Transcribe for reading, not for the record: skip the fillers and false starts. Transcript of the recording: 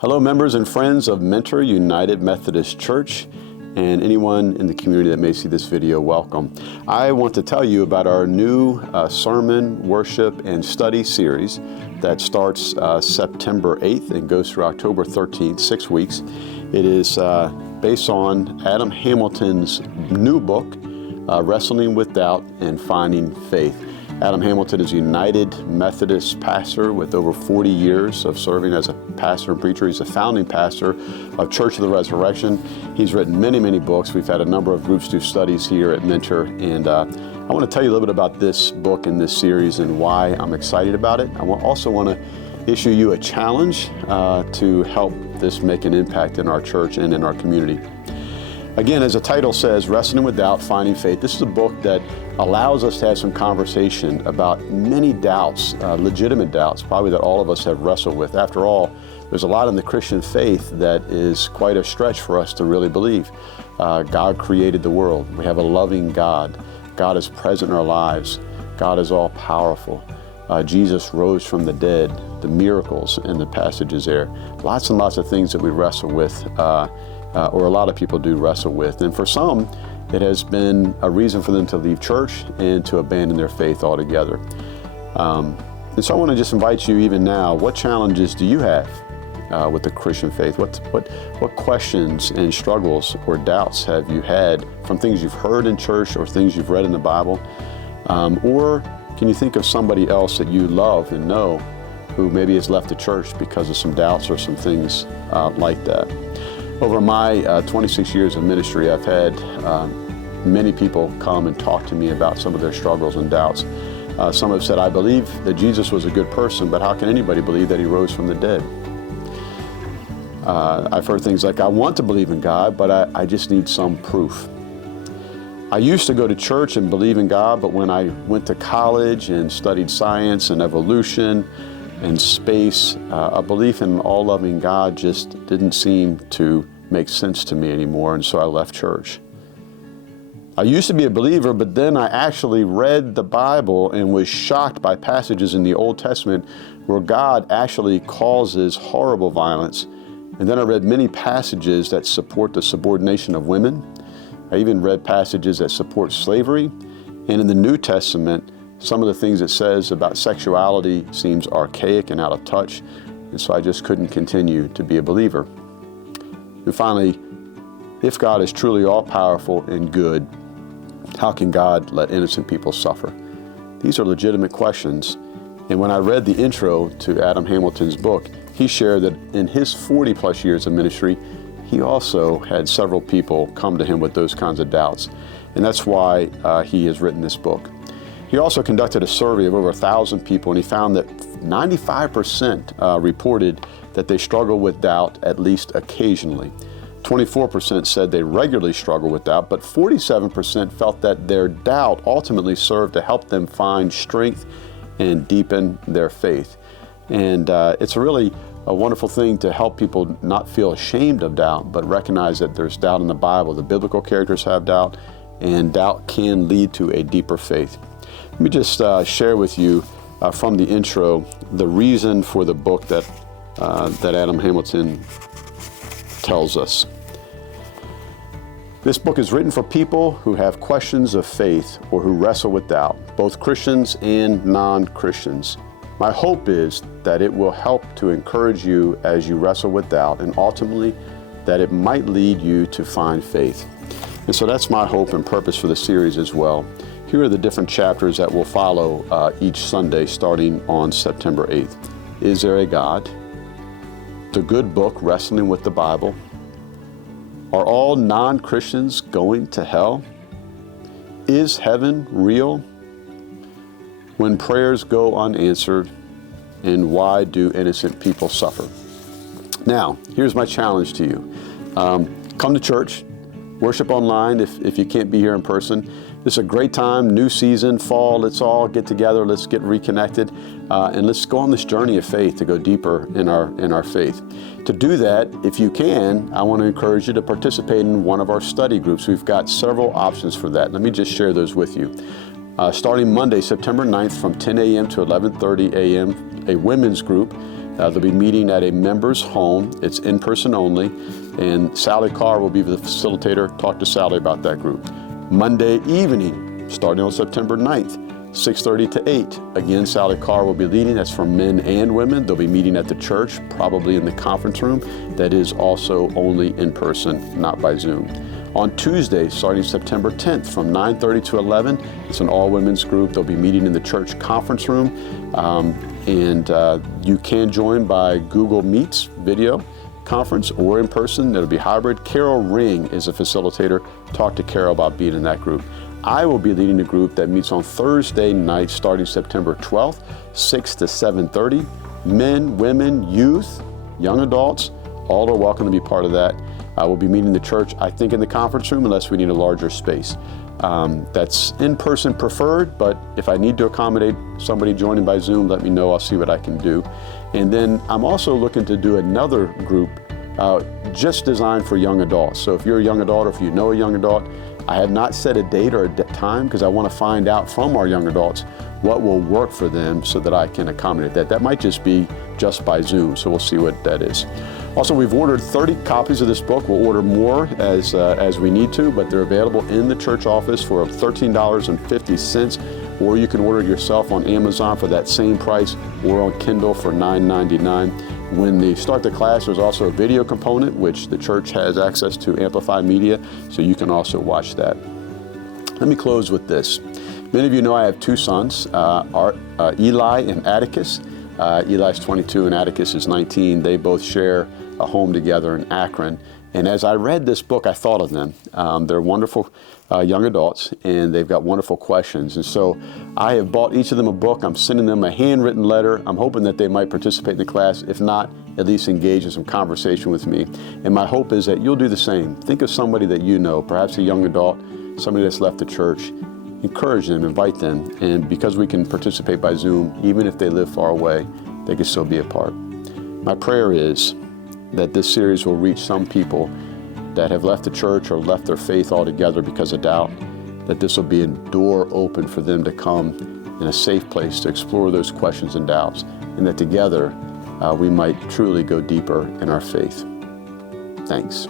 Hello, members and friends of Mentor United Methodist Church, and anyone in the community that may see this video, welcome. I want to tell you about our new sermon, worship, and study series that starts September 8th and goes through October 13th, 6 weeks. It is based on Adam Hamilton's new book, Wrestling with Doubt and Finding Faith. Adam Hamilton is a United Methodist pastor with over 40 years of serving as a pastor and preacher. He's a founding pastor of Church of the Resurrection. He's written many, many books. We've had a number of groups do studies here at Mentor, and I want to tell you a little bit about this book and this series and why I'm excited about it. I also want to issue you a challenge to help this make an impact in our church and in our community. Again, as the title says, Wrestling with Doubt, Finding Faith. This is a book that allows us to have some conversation about many doubts, legitimate doubts, probably that all of us have wrestled with. After all, there's a lot in the Christian faith that is quite a stretch for us to really believe. God created the world. We have a loving God. God is present in our lives. God is all powerful. Jesus rose from the dead, the miracles in the passages there. Lots and lots of things that we wrestle with, or a lot of people do wrestle with. And for some, it has been a reason for them to leave church and to abandon their faith altogether. And so I want to just invite you even now, what challenges do you have with the Christian faith? What questions and struggles or doubts have you had from things you've heard in church or things you've read in the Bible? Or can you think of somebody else that you love and know who maybe has left the church because of some doubts or some things like that? Over my 26 years of ministry, I've had many people come and talk to me about some of their struggles and doubts. Some have said, I believe that Jesus was a good person, but how can anybody believe that he rose from the dead? I've heard things like, I want to believe in God, but I just need some proof. I used to go to church and believe in God, but when I went to college and studied science and evolution and space, a belief in an all-loving God just didn't seem to make sense to me anymore, and so I left church. I used to be a believer, but then I actually read the Bible and was shocked by passages in the Old Testament where God actually causes horrible violence. And then I read many passages that support the subordination of women. I even read passages that support slavery. And in the New Testament, some of the things it says about sexuality seems archaic and out of touch, and so I just couldn't continue to be a believer. And finally, if God is truly all-powerful and good, how can God let innocent people suffer? These are legitimate questions, and when I read the intro to Adam Hamilton's book, he shared that in his 40-plus years of ministry, he also had several people come to him with those kinds of doubts, and that's why he has written this book. He also conducted a survey of over 1,000 people, and he found that 95% reported that they struggle with doubt at least occasionally. 24% said they regularly struggle with doubt, but 47% felt that their doubt ultimately served to help them find strength and deepen their faith. And it's really a wonderful thing to help people not feel ashamed of doubt, but recognize that there's doubt in the Bible. The biblical characters have doubt, and doubt can lead to a deeper faith. Let me just share with you from the intro the reason for the book that Adam Hamilton tells us. This book is written for people who have questions of faith or who wrestle with doubt, both Christians and non-Christians. My hope is that it will help to encourage you as you wrestle with doubt, and ultimately that it might lead you to find faith. And so that's my hope and purpose for the series as well. Here are the different chapters that will follow each Sunday starting on September 8th. Is there a God? The good book, Wrestling with the Bible. Are all non-Christians going to hell? Is heaven real? When prayers go unanswered, and why do innocent people suffer? Now, here's my challenge to you. Come to church, worship online if you can't be here in person. This is a great time, new season, fall, let's all get together, let's get reconnected, and let's go on this journey of faith to go deeper in our faith. To do that, if you can, I want to encourage you to participate in one of our study groups. We've got several options for that. Let me just share those with you. Starting Monday, September 9th from 10 a.m. to 11:30 a.m., a women's group They'll be meeting at a member's home. It's in person only, and Sally Carr will be the facilitator. Talk to Sally about that group. Monday evening, starting on September 9th, 6:30 to 8. Again, Sally Carr will be leading. That's for men and women. They'll be meeting at the church, probably in the conference room. That is also only in person, not by Zoom. On Tuesday, starting September 10th, from 9:30 to 11, it's an all-women's group. They'll be meeting in the church conference room, and you can join by Google Meets video conference or in person. It'll be hybrid. Carol Ring is a facilitator. Talk to Carol about being in that group. I will be leading a group that meets on Thursday night, starting September 12th, 6 to 7:30. Men, women, youth, young adults, all are welcome to be part of that. We'll be meeting the church, I think, in the conference room, unless we need a larger space. That's in-person preferred, but if I need to accommodate somebody joining by Zoom, let me know. I'll see what I can do. And then I'm also looking to do another group just designed for young adults. So if you're a young adult, or if you know a young adult, I have not set a date or a time, because I want to find out from our young adults what will work for them so that I can accommodate that. That might just be just by Zoom, so we'll see what that is. Also, we've ordered 30 copies of this book. We'll order more as we need to, but they're available in the church office for $13.50, or you can order it yourself on Amazon for that same price, or on Kindle for $9.99. When they start the class, there's also a video component, which the church has access to, Amplify Media, so you can also watch that. Let me close with this. Many of you know I have two sons, Eli and Atticus. Eli's 22 and Atticus is 19. They both share a home together in Akron. And as I read this book, I thought of them. They're wonderful young adults, and they've got wonderful questions. And so I have bought each of them a book. I'm sending them a handwritten letter. I'm hoping that they might participate in the class. If not, at least engage in some conversation with me. And my hope is that you'll do the same. Think of somebody that you know, perhaps a young adult, somebody that's left the church. Encourage them, invite them. And because we can participate by Zoom, even if they live far away, they can still be a part. My prayer is that this series will reach some people that have left the church or left their faith altogether because of doubt, that this will be a door open for them to come in a safe place to explore those questions and doubts, and that together we might truly go deeper in our faith. Thanks.